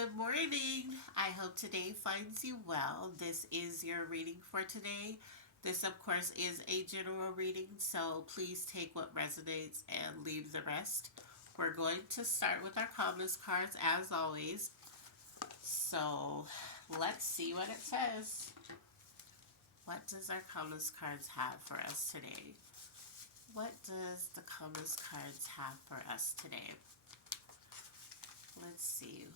Good morning. I hope today finds you well. This is your reading for today. This, of course, is a general reading, so please take what resonates and leave the rest. We're going to start with our calmness cards as always. So let's see what it says. What does our calmness cards have for us today? What does the calmness cards have for us today? Let's see.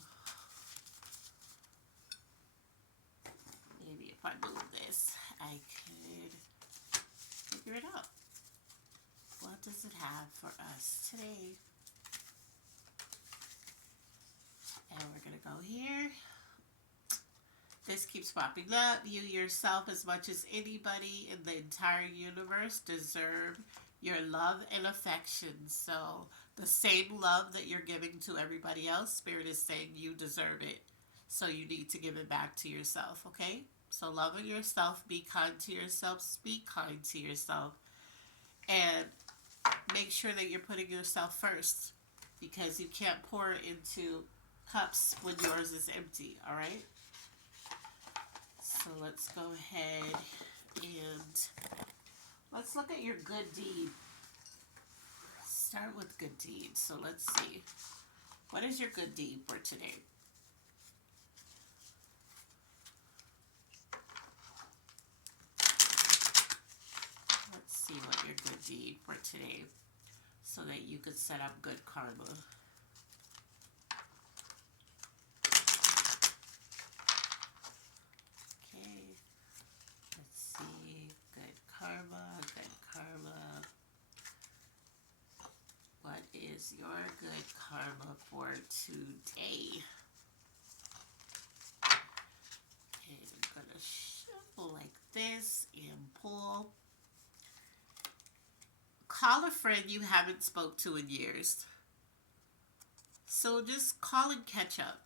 Maybe if I move this, I could figure it out. What does it have for us today? And we're going to go here. This keeps popping up. You yourself, as much as anybody in the entire universe, deserve your love and affection. So, the same love that you're giving to everybody else, Spirit is saying you deserve it. So, you need to give it back to yourself, okay? So, loving yourself, be kind to yourself, speak kind to yourself, and make sure that you're putting yourself first because you can't pour into cups when yours is empty, all right? So let's go ahead and let's look at your good deed. Start with good deed. So let's see. What is your good deed for today? Let's see what your good deed for today so that you could set up good karma. Okay. Let's see. Good karma, good karma. What is your good karma for today? Okay, I'm gonna shuffle like this and pull. Call a friend you haven't spoke to in years. So just call and catch up.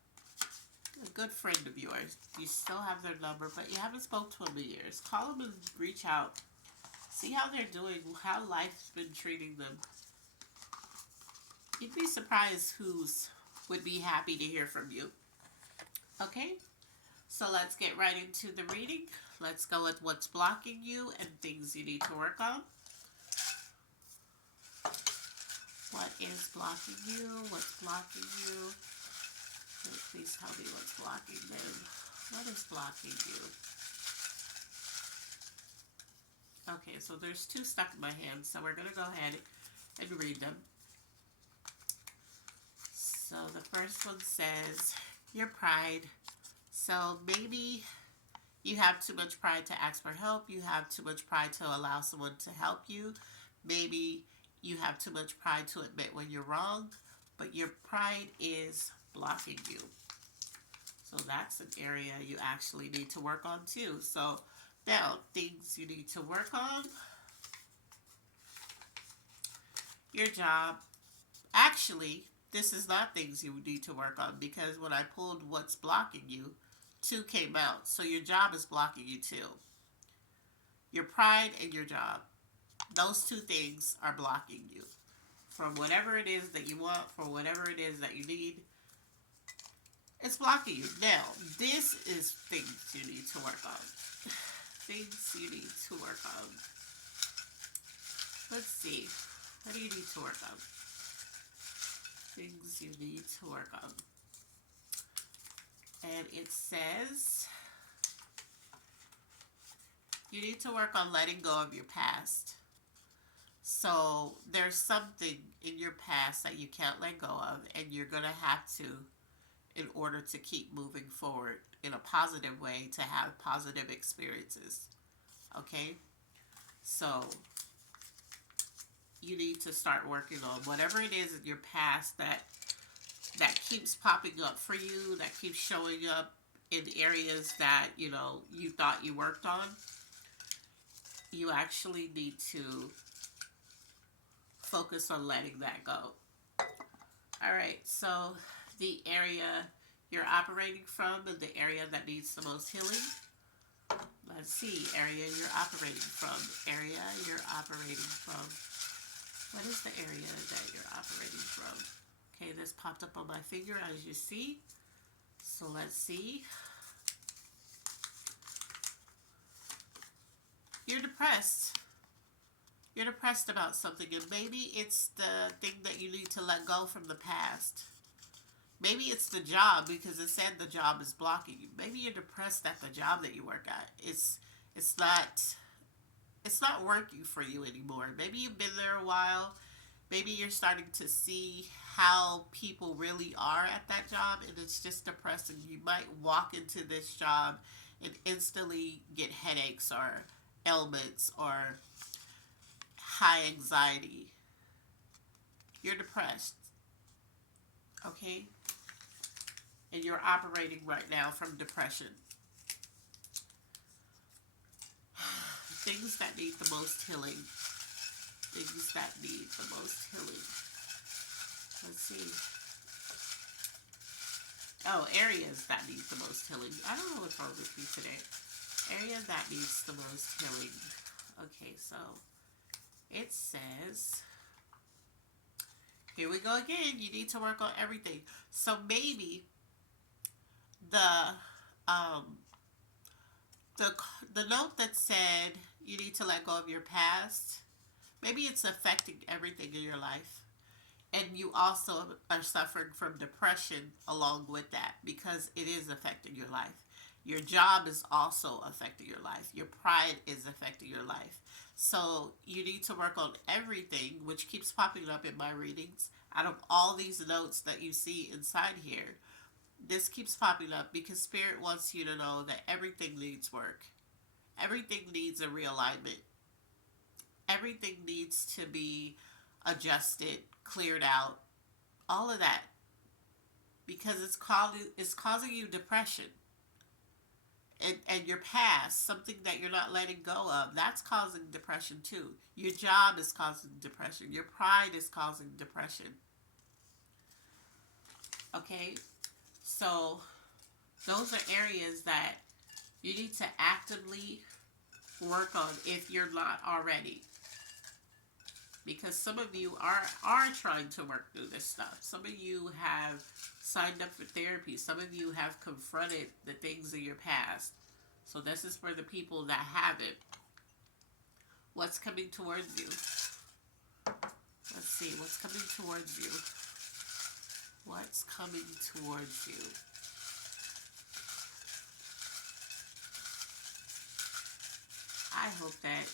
A good friend of yours. You still have their number, but you haven't spoke to them in years. Call them and reach out. See how they're doing, how life's been treating them. You'd be surprised who's would be happy to hear from you. Okay? So let's get right into the reading. Let's go with what's blocking you and things you need to work on. What is blocking you? What's blocking you? Please tell me what's blocking them. What is blocking you? Okay, so there's two stuck in my hand, so we're going to go ahead and read them. So the first one says, your pride. So maybe you have too much pride to ask for help. You have too much pride to allow someone to help you. Maybe you have too much pride to admit when you're wrong, but your pride is blocking you. So that's an area you actually need to work on too. So now, things you need to work on. Your job. Actually, this is not things you need to work on because when I pulled what's blocking you, two came out. So your job is blocking you too. Your pride and your job. Those two things are blocking you from whatever it is that you want, for whatever it is that you need. It's blocking you. Now, this is things you need to work on. Things you need to work on. Let's see. What do you need to work on? Things you need to work on. And it says you need to work on letting go of your past. So there's something in your past that you can't let go of, and you're going to have to in order to keep moving forward in a positive way to have positive experiences. Okay? So you need to start working on whatever it is in your past that keeps popping up for you, that keeps showing up in areas that, you thought you worked on. You actually need to focus on letting that go. All right, so the area you're operating from and the area that needs the most healing. Let's see, area you're operating from. Area you're operating from. What is the area that you're operating from? Okay, this popped up on my finger as you see. So let's see. You're depressed. You're depressed about something, and maybe it's the thing that you need to let go from the past. Maybe it's the job because it said the job is blocking you. Maybe you're depressed at the job that you work at. It's not it's not working for you anymore. Maybe you've been there a while. Maybe you're starting to see how people really are at that job and it's just depressing. You might walk into this job and instantly get headaches or ailments or high anxiety. You're depressed, okay? And you're operating right now from depression. Things that need the most healing. Things that need the most healing. Let's see. Oh, areas that need the most healing. I don't know what's wrong with me today. Area that needs the most healing. Okay, so it says, here we go again. You need to work on everything. So maybe the um the the note that said you need to let go of your past, maybe it's affecting everything in your life. And you also are suffering from depression along with that because it is affecting your life. Your job is also affecting your life. Your pride is affecting your life. So you need to work on everything, which keeps popping up in my readings. Out of all these notes that you see inside here, this keeps popping up because Spirit wants you to know that everything needs work. Everything needs a realignment. Everything needs to be adjusted, cleared out, all of that. Because it's causing you depression. And your past, something that you're not letting go of, that's causing depression too. Your job is causing depression. Your pride is causing depression. Okay? So, those are areas that you need to actively work on if you're not already. Because some of you are trying to work through this stuff. Some of you have signed up for therapy. Some of you have confronted the things in your past. So this is for the people that haven't. What's coming towards you? Let's see. What's coming towards you? What's coming towards you? I hope that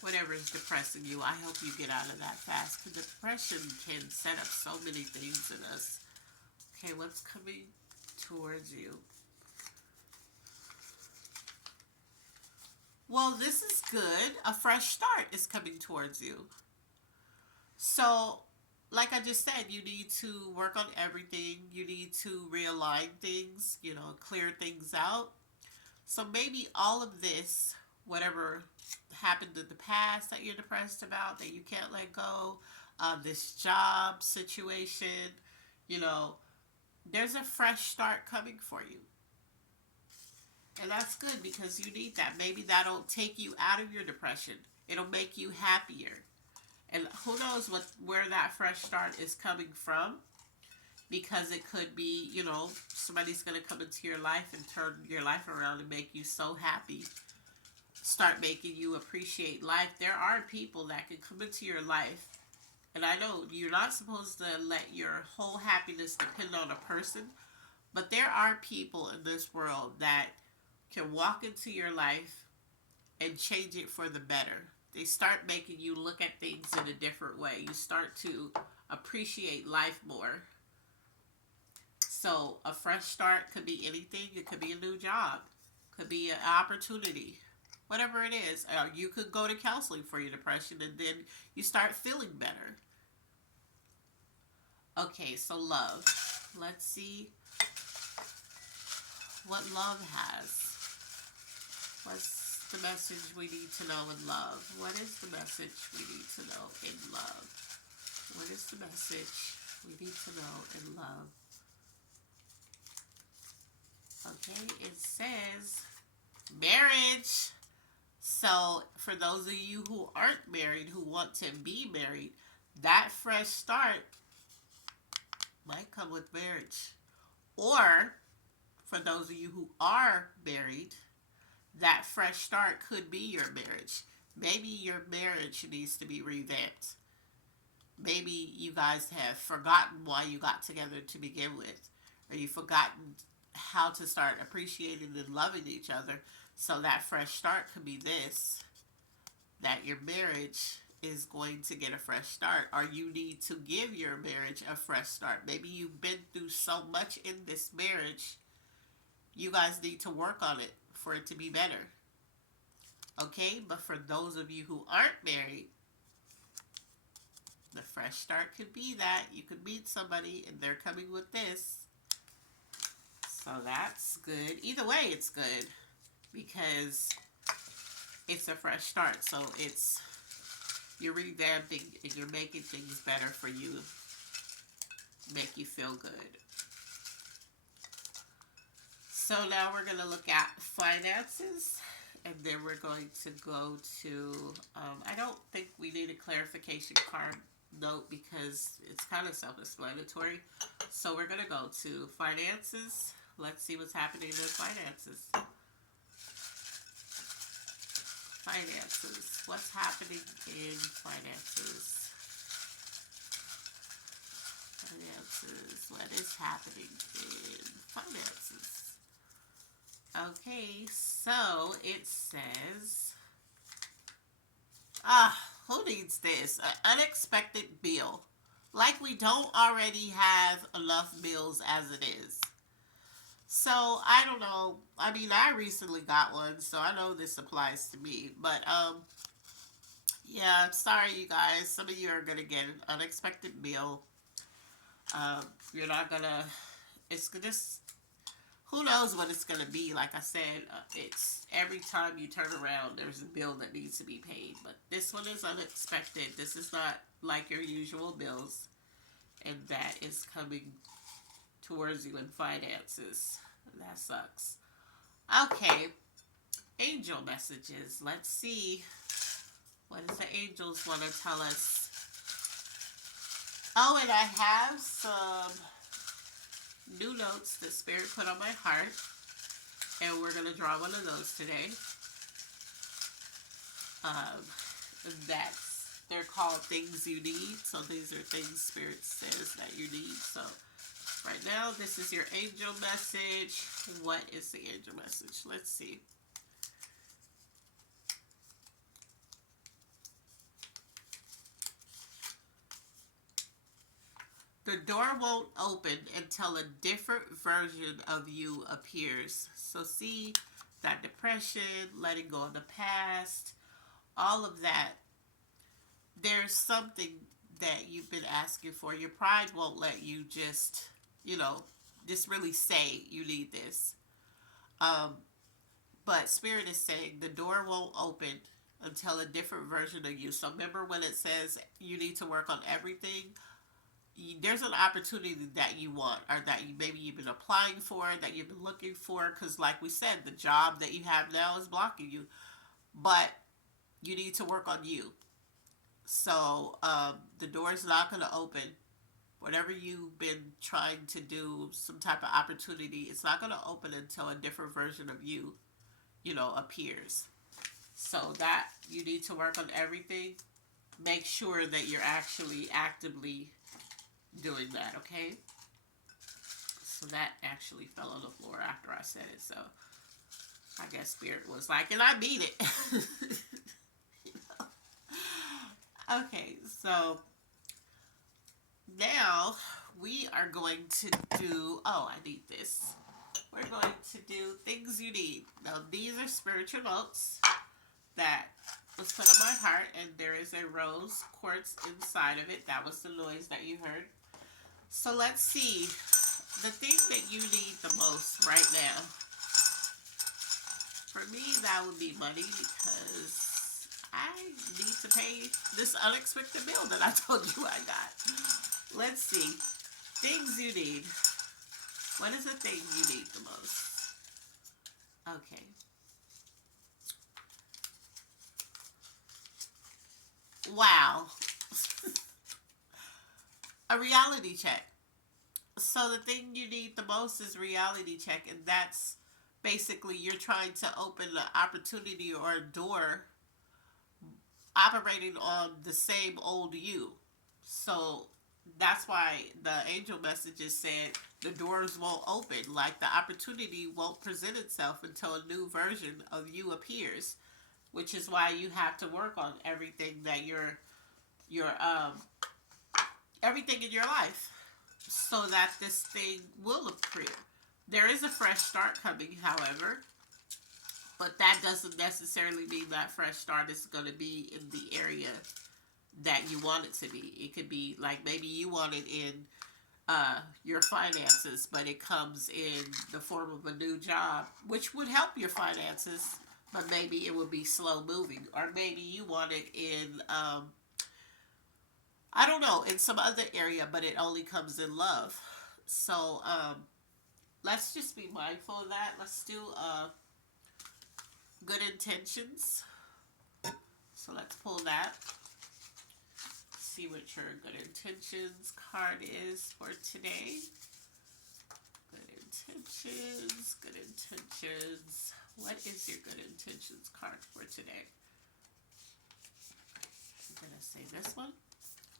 whatever is depressing you, I hope you get out of that fast. Because depression can set up so many things in us. Okay, what's coming towards you? Well, this is good. A fresh start is coming towards you. So, like I just said, you need to work on everything. You need to realign things, clear things out. So maybe all of this, whatever happened in the past that you're depressed about, that you can't let go, this job situation, there's a fresh start coming for you. And that's good because you need that. Maybe that'll take you out of your depression. It'll make you happier. And who knows where that fresh start is coming from. Because it could be, somebody's going to come into your life and turn your life around and make you so happy. Start making you appreciate life. There are people that can come into your life. And I know you're not supposed to let your whole happiness depend on a person. But there are people in this world that can walk into your life and change it for the better. They start making you look at things in a different way. You start to appreciate life more. So a fresh start could be anything. It could be a new job. Could be an opportunity. Whatever it is. You could go to counseling for your depression and then you start feeling better. Okay, so love. Let's see what love has. What's the message we need to know in love? What is the message we need to know in love? What is the message we need to know in love? Okay, it says marriage. So for those of you who aren't married, who want to be married, that fresh start might come with marriage. Or for those of you who are married, that fresh start could be your marriage. Maybe your marriage needs to be revamped. Maybe you guys have forgotten why you got together to begin with, or you've forgotten how to start appreciating and loving each other. So that fresh start could be this, that your marriage is going to get a fresh start, or you need to give your marriage a fresh start. Maybe you've been through so much in this marriage, you guys need to work on it for it to be better. Okay, but for those of you who aren't married, the fresh start could be that you could meet somebody and they're coming with this. So that's good. Either way, it's good because it's a fresh start. So you're revamping and you're making things better for you, make you feel good. So now we're going to look at finances, and then we're going to go to, I don't think we need a clarification card note because it's kind of self-explanatory. So we're going to go to finances. Let's see what's happening in finances. Finances. What's happening in finances? Finances. What is happening in finances? Okay, so it says, who needs this? An unexpected bill. Like we don't already have enough bills as it is. So, I don't know. I mean, I recently got one, so I know this applies to me. But, yeah, sorry, you guys. Some of you are going to get an unexpected bill. You're not going to, it's just, who knows what it's going to be. Like I said, it's every time you turn around, there's a bill that needs to be paid. But this one is unexpected. This is not like your usual bills. And that is coming towards you in finances. That sucks. Okay. Angel messages. Let's see. What does the angels want to tell us? Oh, and I have some new notes that Spirit put on my heart. And we're going to draw one of those today. They're called things you need. So these are things Spirit says that you need. So right now, this is your angel message. What is the angel message? Let's see. The door won't open until a different version of you appears. So see that depression, letting go of the past, all of that. There's something that you've been asking for. Your pride won't let you just, just really say you need this. But Spirit is saying the door won't open until a different version of you. So remember when it says you need to work on everything? There's an opportunity that you want, or that you've been applying for, that you've been looking for, because like we said, the job that you have now is blocking you, but you need to work on you. So the door is not going to open. Whatever you've been trying to do, some type of opportunity, it's not going to open until a different version of you, appears. So that you need to work on everything. Make sure that you're actually actively doing that, okay? So that actually fell on the floor after I said it. So I guess Spirit was like, and I mean it. Okay, so now we are going to do, I need this. We're going to do things you need. Now, these are spiritual notes that was put on my heart, and there is a rose quartz inside of it. That was the noise that you heard. So let's see. The thing that you need the most right now. For me, that would be money, because I need to pay this unexpected bill that I told you I got. Let's see. Things you need. What is the thing you need the most? Okay. Wow. A reality check. So the thing you need the most is reality check, and that's basically you're trying to open an opportunity or a door operating on the same old you. So that's why the angel messages said the doors won't open, like the opportunity won't present itself until a new version of you appears, which is why you have to work on everything that your everything in your life so that this thing will appear. There is a fresh start coming, however, but that doesn't necessarily mean that fresh start is going to be in the area that you want it to be. It could be like maybe you want it in your finances, but it comes in the form of a new job, which would help your finances, but maybe it would be slow moving. Or maybe you want it in, I don't know, in some other area, but it only comes in love. So let's just be mindful of that. Let's do good intentions. So let's pull that. See what your good intentions card is for today. Good intentions, good intentions. What is your good intentions card for today? I'm going to say this one.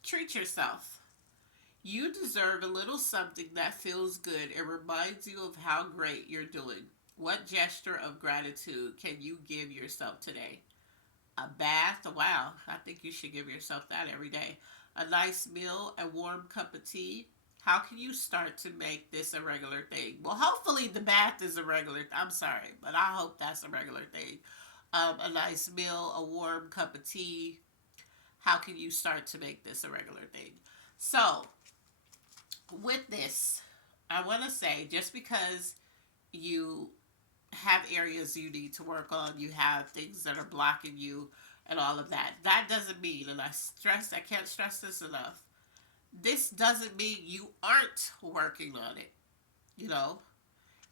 Treat yourself. You deserve a little something that feels good and reminds you of how great you're doing. What gesture of gratitude can you give yourself today? A bath? Wow, I think you should give yourself that every day. A nice meal, a warm cup of tea. How can you start to make this a regular thing? Well, hopefully the bath is a regular. I'm sorry, but I hope that's a regular thing. A nice meal, a warm cup of tea. How can you start to make this a regular thing? So, with this, I want to say just because you have areas you need to work on, you have things that are blocking you, and all of that. That doesn't mean, and I can't stress this enough. This doesn't mean you aren't working on it. You know,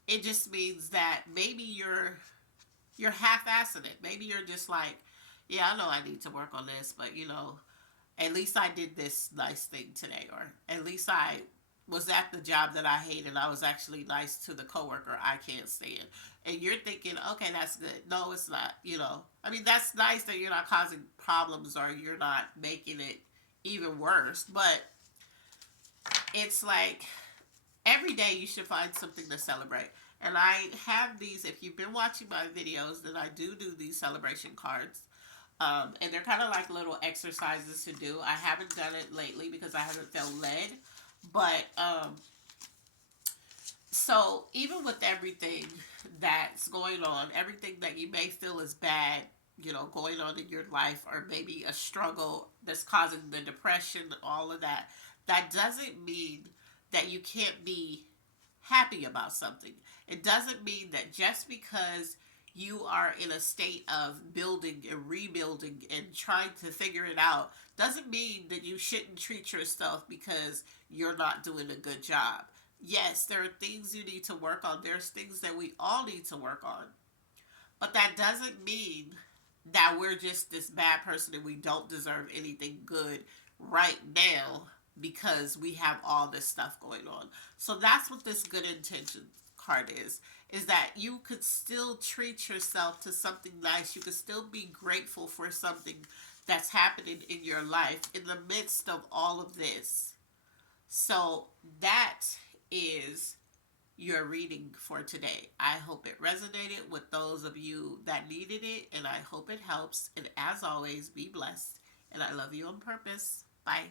it just means that maybe you're half-assing it. Maybe you're just like, yeah, I know I need to work on this, but at least I did this nice thing today, or at least I was at the job that I hate and I was actually nice to the coworker I can't stand. And you're thinking, okay, that's good. No, it's not. I mean, that's nice that you're not causing problems or you're not making it even worse. But it's like every day you should find something to celebrate. And I have these, if you've been watching my videos, then I do these celebration cards. And they're kind of like little exercises to do. I haven't done it lately because I haven't felt led. But, so even with everything that's going on, everything that you may feel is bad, going on in your life, or maybe a struggle that's causing the depression, all of that, that doesn't mean that you can't be happy about something. It doesn't mean that just because you are in a state of building and rebuilding and trying to figure it out doesn't mean that you shouldn't treat yourself because you're not doing a good job. Yes, there are things you need to work on. There's things that we all need to work on. But that doesn't mean that we're just this bad person and we don't deserve anything good right now because we have all this stuff going on. So that's what this good intention card is that you could still treat yourself to something nice. You could still be grateful for something that's happening in your life in the midst of all of this. So that is your reading for today. I hope it resonated with those of you that needed it, and I hope it helps. And as always, be blessed. And I love you on purpose. Bye.